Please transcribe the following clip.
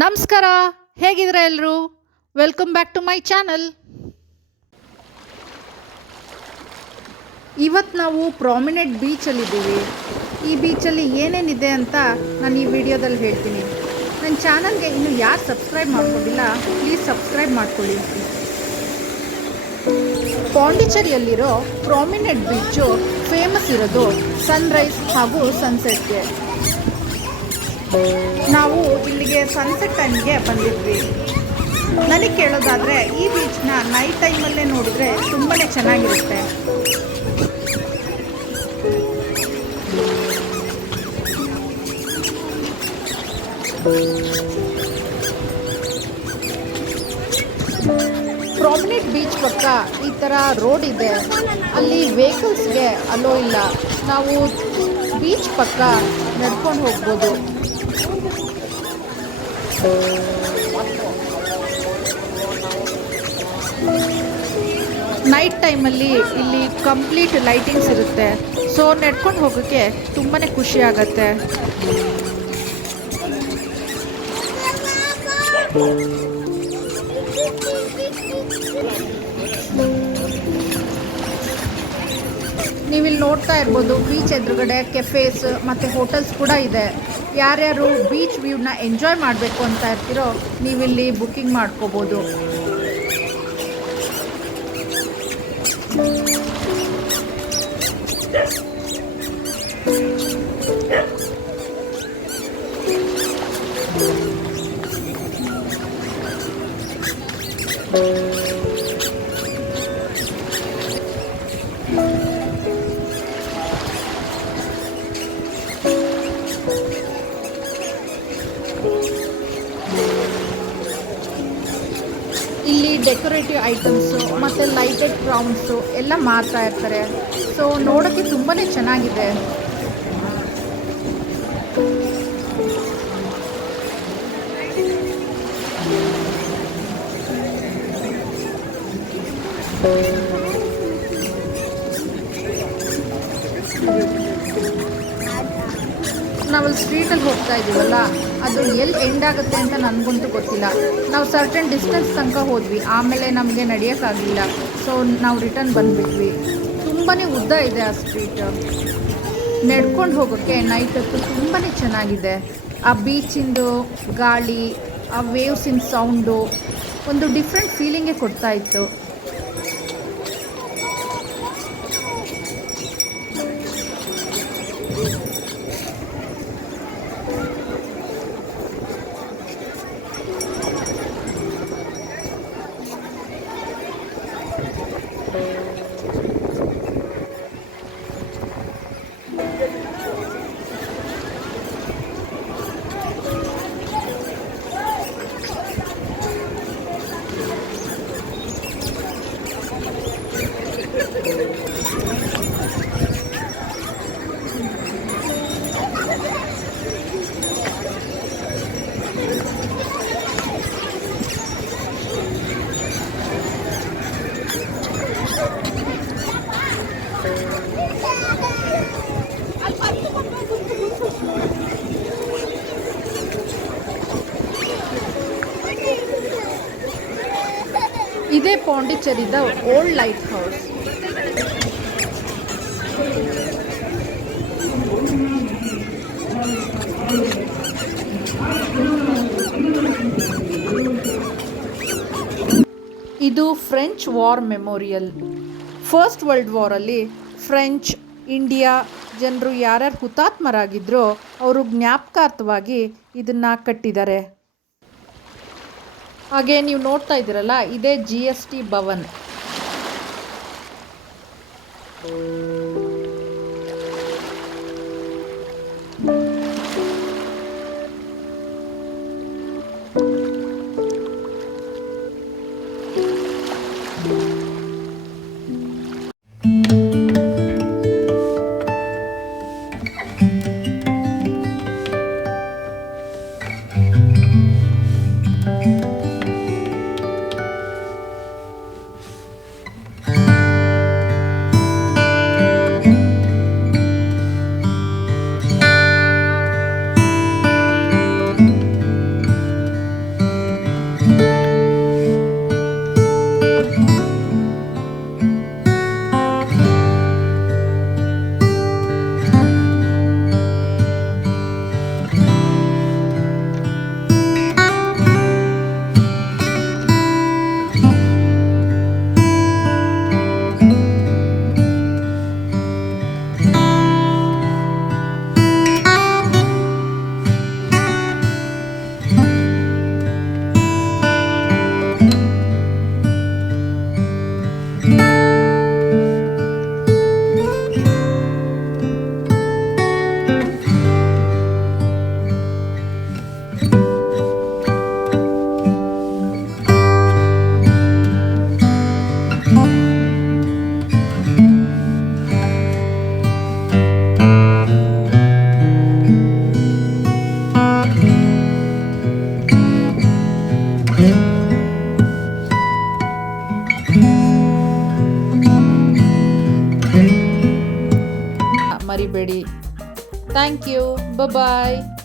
ನಮಸ್ಕಾರ, ಹೇಗಿದ್ದೀರಾ ಎಲ್ಲರೂ? Welcome back to my channel. ಇವತ್ತು ನಾವು ಪ್ರಾಮಿನೆಂಟ್ ಬೀಚಲ್ಲಿದ್ದೀವಿ. ಈ ಬೀಚಲ್ಲಿ ಏನೇನಿದೆ ಅಂತ ನಾನು ಈ ವಿಡಿಯೋದಲ್ಲಿ ಹೇಳ್ತೀನಿ. ನನ್ನ ಚಾನಲ್ಗೆ ಇನ್ನೂ ಯಾರು ಸಬ್ಸ್ಕ್ರೈಬ್ ಮಾಡ್ಕೊಂಡಿಲ್ಲ, ಪ್ಲೀಸ್ ಸಬ್ಸ್ಕ್ರೈಬ್ ಮಾಡ್ಕೊಳ್ಳಿ. ಪಾಂಡಿಚೇರಿಯಲ್ಲಿರೋ ಪ್ರಾಮಿನೆಂಟ್ ಬೀಚು ಫೇಮಸ್ ಇರೋದು ಸನ್ರೈಸ್ ಹಾಗೂ ಸನ್ಸೆಟ್ಗೆ. ನಾವು ಇಲ್ಲಿಗೆ ಸನ್ಸೆಟ್ ಟೈಮ್ಗೆ ಬಂದಿದ್ವಿ. ನನಗೆ ಕೇಳೋದಾದರೆ ಈ ಬೀಚ್ನ ನೈಟ್ ಟೈಮಲ್ಲೇ ನೋಡಿದ್ರೆ ತುಂಬಾ ಚೆನ್ನಾಗಿರುತ್ತೆ. ಪ್ರಾಮಿನೆಂಟ್ ಬೀಚ್ ಪಕ್ಕ ಈ ಥರ ರೋಡ್ ಇದೆ. ಅಲ್ಲಿ ವೆಹಿಕಲ್ಸ್ಗೆ ಅಲೋ ಇಲ್ಲ. ನಾವು ಬೀಚ್ ಪಕ್ಕ ನಡ್ಕೊಂಡು ಹೋಗ್ಬೋದು. ನೈಟ್ ಟೈಮಲ್ಲಿ ಇಲ್ಲಿ ಕಂಪ್ಲೀಟ್ ಲೈಟಿಂಗ್ಸ್ ಇರುತ್ತೆ. ಸೊ ನಡ್ಕೊಂಡು ಹೋಗೋಕ್ಕೆ ತುಂಬಾ ಖುಷಿ ಆಗುತ್ತೆ. ನೀವಿಲ್ಲಿ ನೋಡ್ತಾ ಇರ್ಬೋದು, ಬೀಚ್ ಎದುರುಗಡೆ ಕೆಫೇಸ್ ಮತ್ತು ಹೋಟೆಲ್ಸ್ ಕೂಡ ಇದೆ. ಯಾರ್ಯಾರು ಬೀಚ್ ವ್ಯೂನ ಎಂಜಾಯ್ ಮಾಡಬೇಕು ಅಂತ ಇರ್ತೀರೋ ನೀವಿಲ್ಲಿ ಬುಕ್ಕಿಂಗ್ ಮಾಡ್ಕೋಬೋದು. ಇಲ್ಲಿ ಡೆಕೋರೇಟಿವ್ ಐಟಮ್ಸು ಮತ್ತು ಲೈಟೆಡ್ ಕ್ರೌನ್ಸು ಎಲ್ಲ ಮಾರ್ತಾ ಇರ್ತಾರೆ. ಸೊ ನೋಡೋಕ್ಕೆ ತುಂಬಾ ಚೆನ್ನಾಗಿದೆ. ನಾವಲ್ಲಿ ಸ್ಟ್ರೀಟಲ್ಲಿ ಹೋಗ್ತಾ ಇದ್ದೀವಲ್ಲ, ಅದು ಎಲ್ಲಿ ಎಂಡ್ ಆಗುತ್ತೆ ಅಂತ ನನಗಂತೂ ಗೊತ್ತಿಲ್ಲ. ನಾವು ಸರ್ಟನ್ ಡಿಸ್ಟೆನ್ಸ್ ತನಕ ಹೋದ್ವಿ, ಆಮೇಲೆ ನಮಗೆ ನಡೆಯೋಕ್ಕಾಗಲಿಲ್ಲ. ಸೊ ನಾವು ರಿಟರ್ನ್ ಬಂದುಬಿಟ್ವಿ. ತುಂಬಾ ಉದ್ದ ಇದೆ ಆ ಸ್ಟ್ರೀಟ್. ನಡ್ಕೊಂಡು ಹೋಗೋಕ್ಕೆ ನೈಟ್ ಹೊತ್ತು ತುಂಬಾ ಚೆನ್ನಾಗಿದೆ. ಆ ಬೀಚಿಂದು ಗಾಳಿ, ಆ ವೇವ್ಸಿನ ಸೌಂಡು ಒಂದು ಡಿಫ್ರೆಂಟ್ ಫೀಲಿಂಗೇ ಕೊಡ್ತಾಯಿತ್ತು. ಇದೇ ಪಾಂಡಿಚೇರಿದ ಓಲ್ಡ್ ಲೈಟ್ ಹೌಸ್. ಇದು French war memorial. First world ವಾರಲ್ಲಿ ಫ್ರೆಂಚ್ ಇಂಡಿಯಾ ಜನರು ಯಾರ್ಯಾರು ಹುತಾತ್ಮರಾಗಿದ್ರೋ ಅವರು ಜ್ಞಾಪಕಾರ್ಥವಾಗಿ ಇದನ್ನು ಕಟ್ಟಿದ್ದಾರೆ. ಹಾಗೆ ನೀವು ನೋಡ್ತಾ ಇದ್ದೀರಲ್ಲ, ಇದೇ GST ಭವನ್. ಮರಿಬೇಡಿ. Thank you. ಬಾಯ್.